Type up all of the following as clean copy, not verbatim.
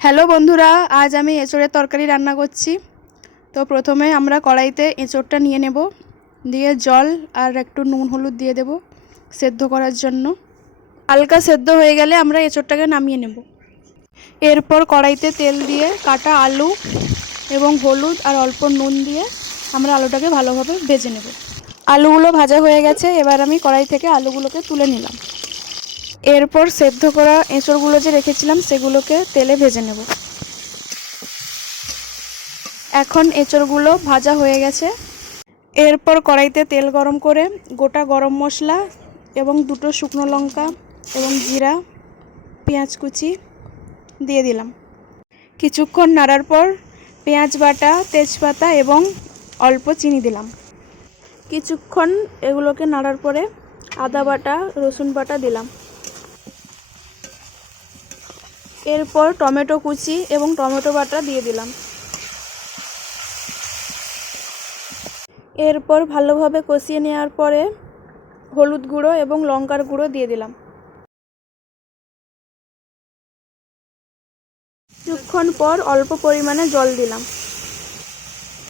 Hello বন্ধুরা, আজ আমি এঁচোড়ের তরকারি রান্না করছি। তো প্রথমে আমরা কড়াইতে এঁচোড়টা নিয়ে নেব, দিয়ে জল আর একটু নুন হলুদ দিয়ে দেব সেদ্ধ করার জন্য। হালকা সেদ্ধ হয়ে গেলে আমরা এঁচোড়টাকে নামিয়ে নেব। এরপর কড়াইতে তেল দিয়ে কাটা আলু এবং হলুদ আর অল্প নুন দিয়ে আমরা আলুটাকে ভালোভাবে ভেজে নেব। আলুগুলো ভাজা হয়ে গেছে, এবার আমি কড়াই থেকে আলুগুলোকে তুলে নিলাম। এরপর সেদ্ধ করা এঁচোড়গুলো যে রেখেছিলাম সেগুলোকে তেলে ভেজে নেব। এখন এঁচোড়গুলো ভাজা হয়ে গেছে। এরপর কড়াইতে তেল গরম করে গোটা গরম মশলা এবং দুটো শুকনো লঙ্কা এবং জিরা, পেঁয়াজ কুচি দিয়ে দিলাম। কিছুক্ষণ নাড়ার পর পেঁয়াজ বাটা, তেজপাতা এবং অল্প চিনি দিলাম। কিছুক্ষণ এগুলোকে নাড়ার পরে আদা বাটা, রসুন বাটা দিলাম। এরপর টমেটো কুচি এবং টমেটো বাটা দিয়ে দিলাম। এরপর ভালোভাবে কষিয়ে নেওয়ার পরে হলুদ গুঁড়ো এবং লঙ্কার গুঁড়ো দিয়ে দিলাম। কিছুক্ষণ পর অল্প পরিমাণে জল দিলাম।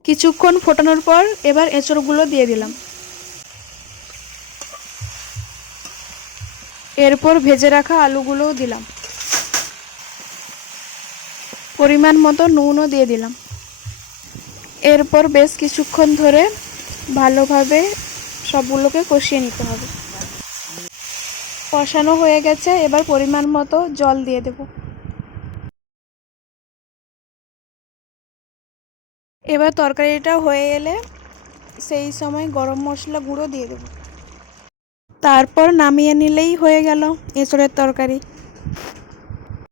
কিছুক্ষণ ফোটানোর পর এবার এঁচোড়গুলো দিয়ে দিলাম। এরপর ভেজে রাখা আলুগুলোও দিলাম। পরিমাণ মতো নুনও দিয়ে দিলাম। এরপর বেশ কিছুক্ষণ ধরে ভালোভাবে সবগুলোকে কষিয়ে নিতে হবে। কষানো হয়ে গেছে, এবার পরিমাণ মতো জল দিয়ে দেব। এবার তরকারিটা হয়ে এলে সেই সময় গরম মশলা গুঁড়ো দিয়ে দেব। তারপর নামিয়ে নিলেই হয়ে গেল এঁচোড়ের তরকারি।